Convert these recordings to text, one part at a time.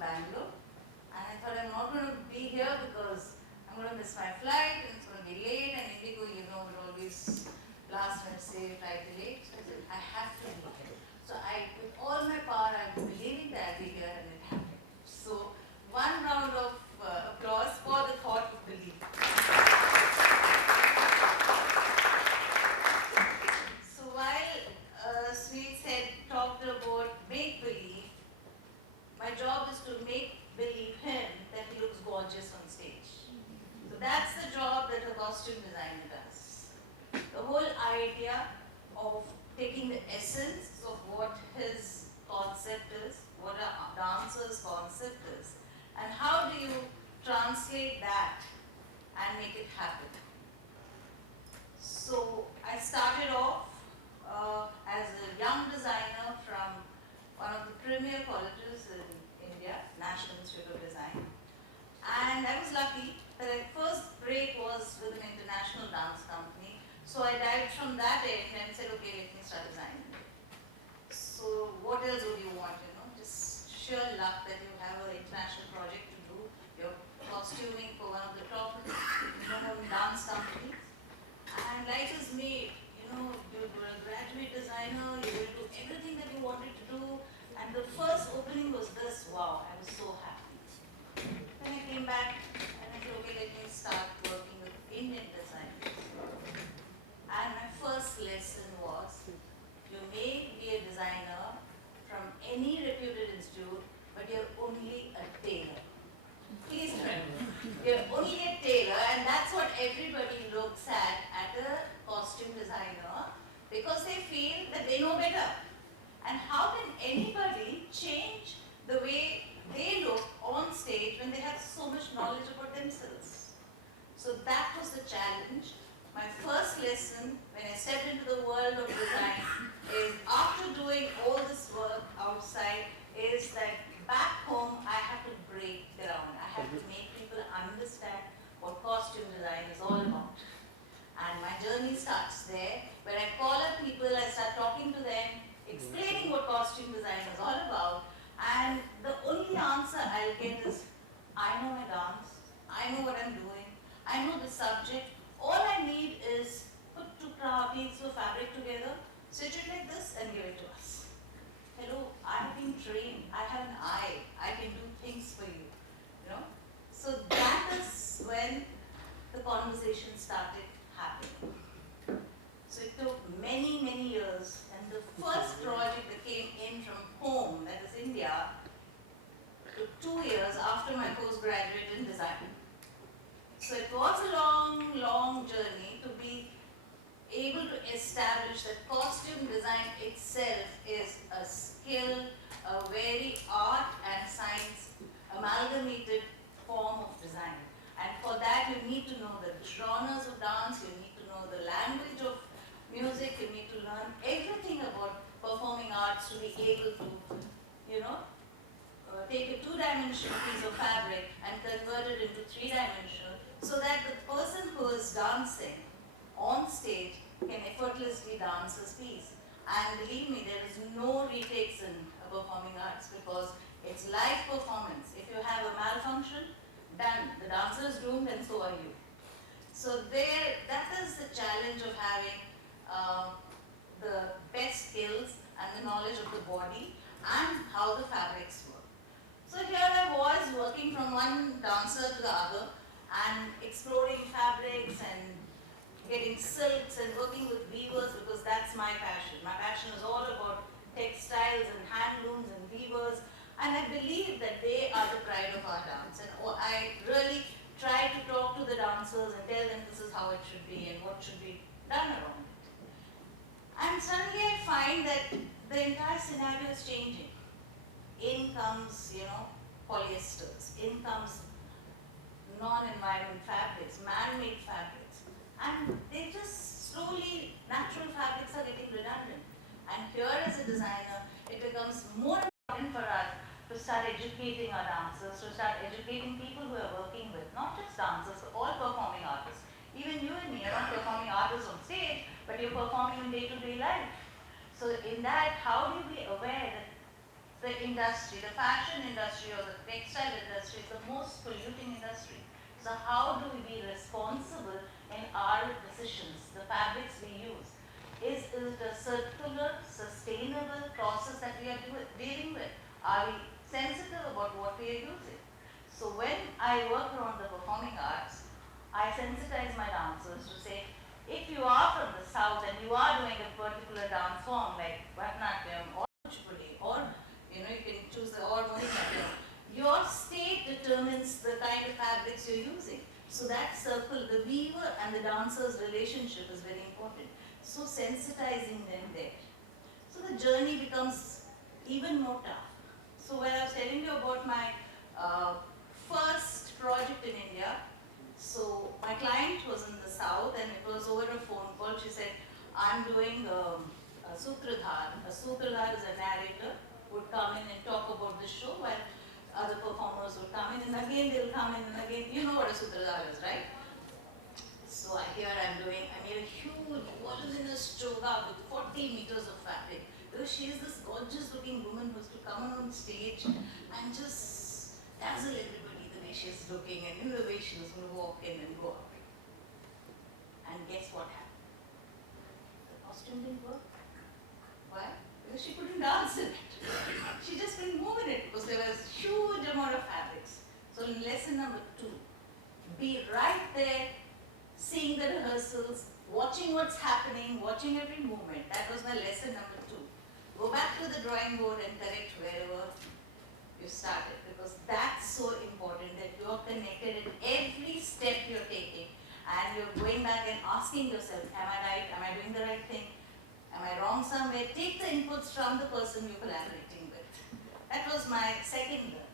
Bangalore, and I thought I'm not going to be here because I'm going to miss my flight and it's going to be late, and Indigo, you know, would always last minute say flight delayed. So I said, I have to be here. So with all my power, I'm believing that I'll be here, and it happened. So one round of applause for the thought of belief. So while Sweet said, talked about make believe, my job is to make believe him that he looks gorgeous on stage. So that's the job that a costume designer does. The whole idea of taking the essence of what his concept is, what a dancer's concept is, and how do you translate that and make it happen. So I started off as a young designer from one of the premier colleges in India, National Institute of Design. And I was lucky that my first break was with an international dance company. So I dived from that end and said, okay, let me start designing. So what else would you want, you know? Just sheer luck that you have an international project to do. You're costuming for one of the top dance companies. And life is made, you know, you're a graduate designer, you will do everything that you wanted to do. And the first opening was this, wow, I was so happy. Then I came back and I said, okay, let me start working with Indian designers. And my first lesson was, you may be a designer from any reputed institute, but you're only a tailor. Please remember, you're only a tailor, and that's what everybody looks at a costume designer, because they feel that they know better. And how can anybody change the way they look on stage when they have so much knowledge about themselves? So that was the challenge. My first lesson when I stepped into the world of design is, after doing all this work outside, is that back home I have to break ground. I have to make people understand what costume design is all about. And my journey starts there. When I call up people, I start talking to them, explaining what costume design is all about, and the only answer I'll get is, I know my dance, I know what I'm doing, I know the subject, all I need is put two pieces of fabric together, stitch it like this and give it to us. Hello, I have been trained, I have an eye, I can do things for you, you know. So that is when the conversation started happening. So it took many, many years, and the first project that came in from home, that is India, took 2 years after my postgraduate in design. So it was a long, long journey to be able to establish that costume design itself is a skill, a very art and science amalgamated form of design. And for that you need to know the genres of dance, you need to know the language of music, you need to learn everything about performing arts to be able to, you know, take a two-dimensional piece of fabric and convert it into three-dimensional, so that the person who is dancing on stage can effortlessly dance his piece. And believe me, there is no retakes in performing arts, because it's live performance. If you have a malfunction, done. The dancer is doomed, and so are you. So that is the challenge of having the best skills and the knowledge of the body and how the fabrics work. So here I was working from one dancer to the other and exploring fabrics and getting silks and working with weavers, because that's my passion. My passion is all about textiles and handlooms and weavers, and I believe that they are the pride of our dance. And I really try to talk to the dancers and tell them this is how it should be and what should be done around it. And suddenly I find that the entire scenario is changing. In comes, you know, polyesters, in comes non-environment fabrics, man-made fabrics, and they just slowly, natural fabrics are getting redundant. And here as a designer, it becomes more important for us to start educating our dancers, to start educating people who are working with, not just dancers, but all performing artists. Even you and me are not performing artists on stage, but you're performing in day-to-day life. So in that, how do you be aware that the industry, the fashion industry or the textile industry is the most polluting industry. So how do we be responsible in our decisions, the fabrics we use? Is it a circular, sustainable process that we are dealing with? Are we sensitive about what we are using? So when I work around the performing arts, I sensitize my dancers to say, if you are from the south and you are doing a particular dance form like Bharatanatyam or Kuchipudi, or you can choose the or Mohiniyattam, your state determines the kind of fabrics you're using. So that circle, the weaver and the dancer's relationship is very important. So sensitizing them there. So the journey becomes even more tough. So when I was telling you about my first project in India, so my client was in the south and it was over a phone call. She said, I'm doing a sutradhar. A sutradhar is a narrator, would come in and talk about the show while other performers would come in and again they will come in and again. You know what a sutradhar is, right? So here I made a huge voluminous choga with 40 meters of fabric. Because she is this gorgeous looking woman who has to come on stage and just dazzle everybody the way she's looking and in the way she was going to walk in and go out. And guess what happened? The costume didn't work. Why? Because she couldn't dance in it. She just couldn't move in it because there was huge amount of fabrics. So lesson number 2, be right there, seeing the rehearsals, watching what's happening, watching every movement. That was my lesson number 2. Go back to the drawing board and correct wherever you started, because that's so important that you're connected in every step you're taking and you're going back and asking yourself, am I right? Am I doing the right thing? Am I wrong somewhere? Take the inputs from the person you're collaborating with. That was my second learn.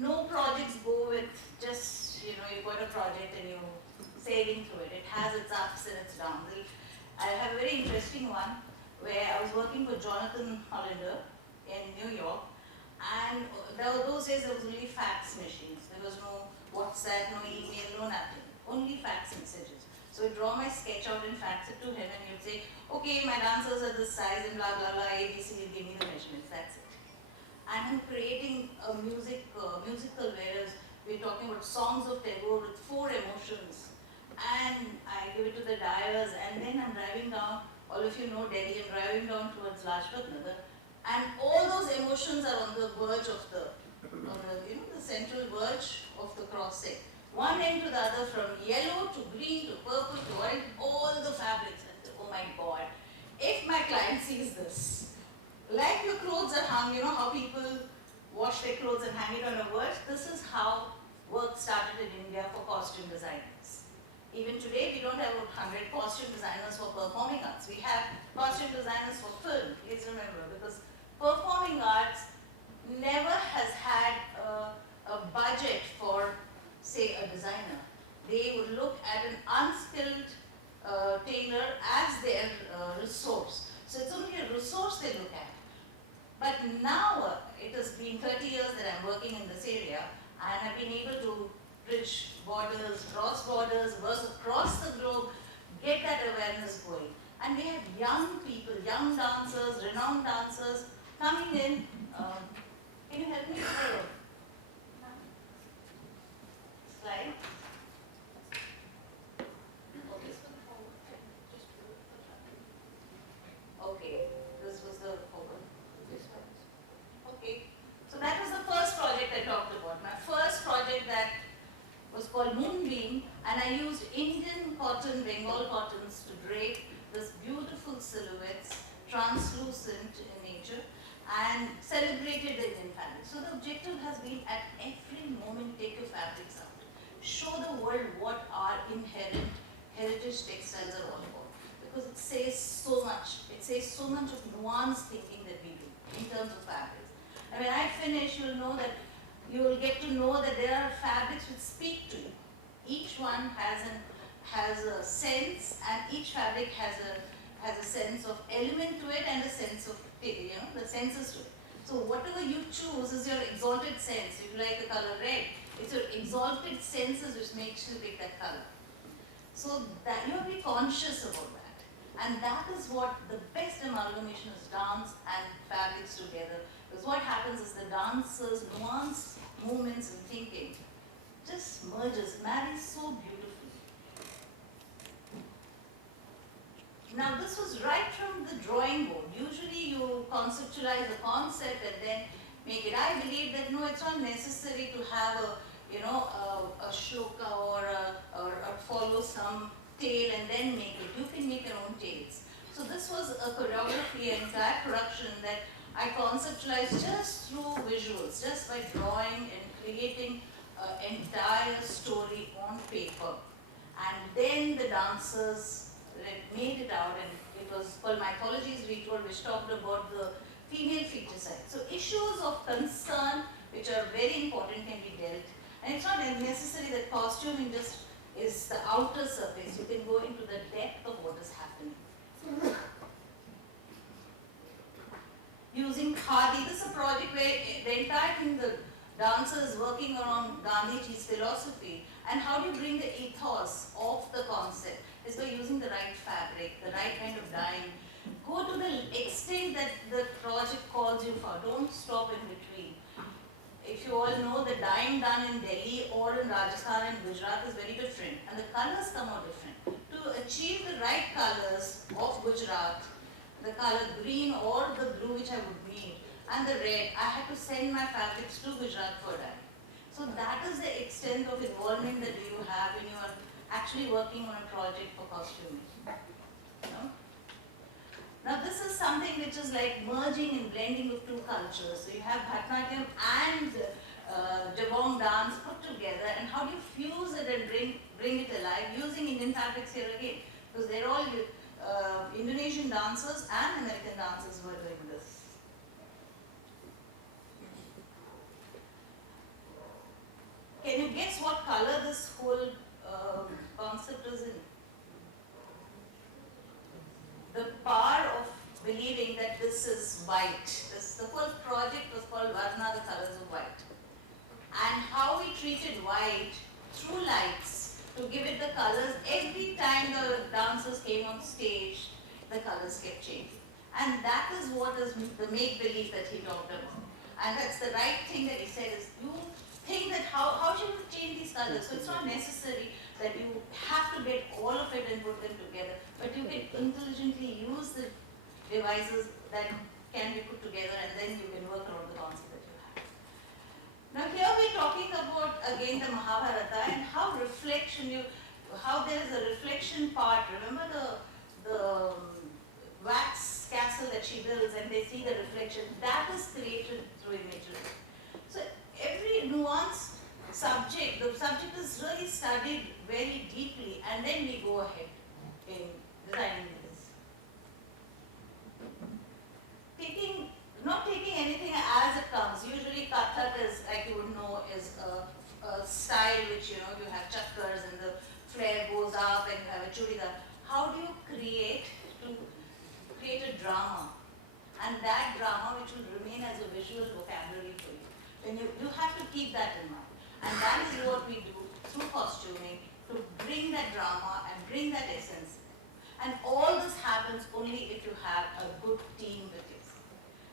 No projects go with just, you've got a project and you're sailing through it. It has its ups and its downs. I have a very interesting one where I was working with Jonathan Hollander in New York, and those days there was only fax machines. There was no WhatsApp, no email, no nothing. Only fax messages. So I draw my sketch out and fax it to him and he'd say, okay, my dancers are this size and blah, blah, blah, ABC, he'll give me the measurements, that's it. And I'm creating a musical whereas we're talking about songs of Tagore with 4 emotions. And I give it to the dyers and then I'm driving down, all of you know Delhi, I'm driving down towards Lajpat Nagar. And all those emotions are on the verge of the central verge of the crossing. One end to the other, from yellow to green to purple to orange, all the fabrics. And oh my God, if my client sees this, like your clothes are hung, you know how people wash their clothes and hang it on a verge? This is how work started in India for costume designers. Even today, we don't have 100 costume designers for performing arts. We have costume designers for film, please remember, because performing arts never has had a budget for, say, a designer. They would look at an unskilled tailor as their resource. So it's only a resource they look at. But now, it has been 30 years that I'm working in this area, and I've been able to bridge borders, cross borders, work across the globe, get that awareness going. And we have young people, young dancers, renowned dancers coming in. Can you help me with the slide? Okay, this was the forward. Okay, so that was the first project I talked about. My first project that was called Moonbeam, and I used Indian cotton, Bengal cottons to drape this beautiful silhouettes, translucent in nature, and celebrated the Indian fabric. So the objective has been at every moment take your fabrics out. Show the world what our inherent heritage textiles are all about. Because it says so much. It says so much of nuanced thinking that we do in terms of fabrics. And when I finish, you'll know that you will get to know that there are fabrics which speak to you. Each one has a sense, and each fabric has a sense of element to it and a sense of, the senses to it. So whatever you choose is your exalted sense. If you like the color red, it's your exalted senses which makes you pick that color. So that you have to be conscious about that. And that is what the best amalgamation is, dance and fabrics together. Because what happens is the dancers' nuance, movements and thinking just merges, marries so beautifully. Now this was right from the drawing board. Usually you conceptualize a concept and then make it. I believe that no, it's not necessary to have a shloka or follow some tale and then make it. You can make your own tales. So this was a choreography, an entire production that I conceptualized just through visuals, just by drawing and creating an entire story on paper. And then the dancers made it out, and it was called Mythologies Retold, which talked about the female feature side. So issues of concern, which are very important, can be dealt. And it's not necessary that costuming just is the outer surface. You can go into the depth of what is happening. Using Khadi, this is a project where the entire thing, the dancer is working around Gandhiji's philosophy, and how do you bring the ethos of the concept is by using the right fabric, the right kind of dyeing. Go to the extent that the project calls you for. Don't stop in between. If you all know, the dyeing done in Delhi or in Rajasthan and Gujarat is very different, and the colors come out different. To achieve the right colors of Gujarat, the color green or the blue which I would need, and the red, I had to send my fabrics to Gujarat for dye. So that is the extent of involvement that you have when you are actually working on a project for costuming. You know? Now this is something which is like merging and blending of two cultures. So you have Bharatanatyam and Jabong dance put together, and how do you fuse it and bring it alive using Indian fabrics here again? Because they're all Indonesian dancers and American dancers were doing this. Can you guess what color this whole concept is in? The power of believing that this is white. The whole project was called Varna, the colors of white. And how we treated white through lights to give it the colors. Every time the dancers came on stage, the colors kept changing. And that is what is the make-believe that he talked about. And that's the right thing that he said is, you think that how should you change these colors? So it's not necessary that you have to get all of it and put them together, but you can intelligently use the devices that can be put together, and then you can work around the concept that you have. Now here we're talking about again the Mahabharata and how how there is a reflection part. Remember the wax castle that she builds and they see the reflection, that is created through imagery. So every nuance subject, the subject is really studied very deeply, and then we go ahead in designing this. Not taking anything as it comes. Usually Kathak is, like you would know, is a style which you have chakras and the flare goes up and you have a chudidar. How do you create a drama? And that drama which will remain as a visual vocabulary for you. Then you have to keep that in mind. And that is what we do through costuming, to bring that drama and bring that essence. And all this happens only if you have a good team with you.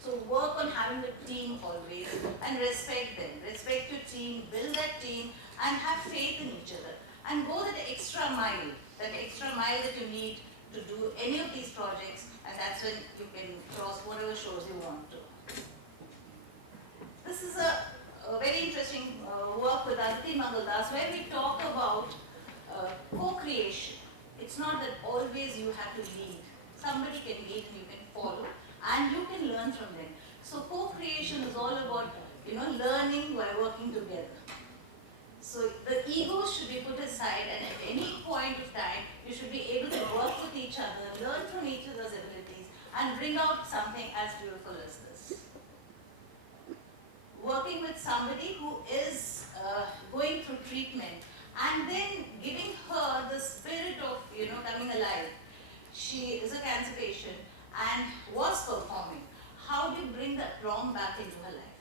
So work on having a team always and respect them. Respect your team, build that team, and have faith in each other. And go that extra mile that you need to do any of these projects, and that's when you can cross whatever shores you want to. This is a very interesting work with Aditi Mangaldas, where we talk about co-creation. It's not that always you have to lead. Somebody can lead and you can follow, and you can learn from them. So co-creation is all about learning while working together. So the ego should be put aside, and at any point of time, you should be able to work with each other, learn from each other's abilities, and bring out something as beautiful as this. Working with somebody who is going through treatment, and then giving her the spirit of coming alive. She is a cancer patient and was performing. How do you bring that aplomb back into her life?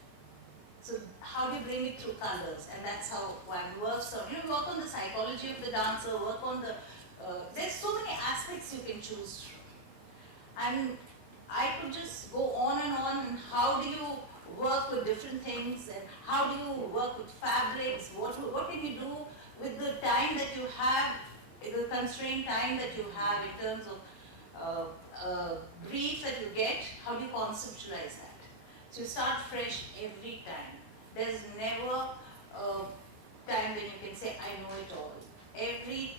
So how do you bring it through colors? And that's how one works on. Work on the psychology of the dancer, work on the, there's so many aspects you can choose from. And I could just go on and how do you work with different things, and how do you work with fabrics, what can you do with the time that you have, the constrained time that you have in terms of brief that you get, how do you conceptualize that? So you start fresh every time. There's never a time when you can say, I know it all. Every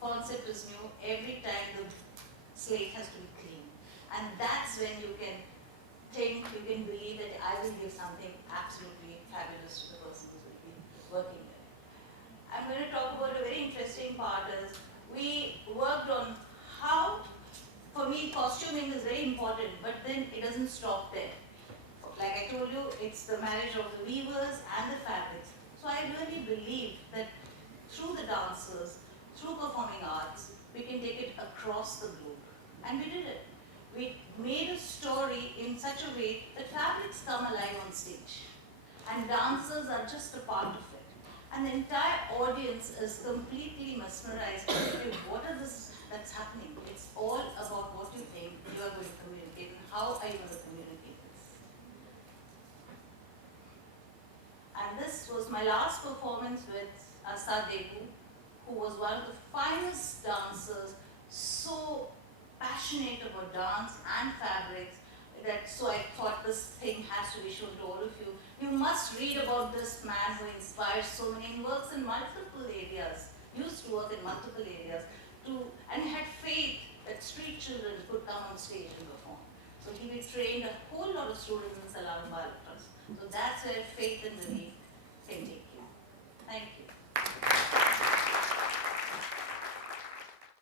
concept is new, every time the slate has to be clean. And that's when you can think, you can believe that I will give something absolutely fabulous to the person who's will be working there. I'm going to talk about a very interesting part is we worked on how, for me, costuming is very important, but then it doesn't stop there. Like I told you, it's the marriage of the weavers and the fabrics. So I really believe that through the dancers, through performing arts, we can take it across the globe. And we did it. We made a story in such a way that fabrics come alive on stage. And dancers are just a part of it. And the entire audience is completely mesmerized with what is this that's happening. It's all about what you think you are going to communicate and how are you going to communicate this. And this was my last performance with Deku, who was one of the finest dancers, so passionate about dance and fabrics, that so I thought this thing has to be shown to all of you. You must read about this man who inspires so many, and works in multiple areas, used to work in multiple areas, and had faith that street children could come on stage and perform. So he trained a whole lot of students in Salam Bharat Trust. So that's where faith and belief can take you. Thank you.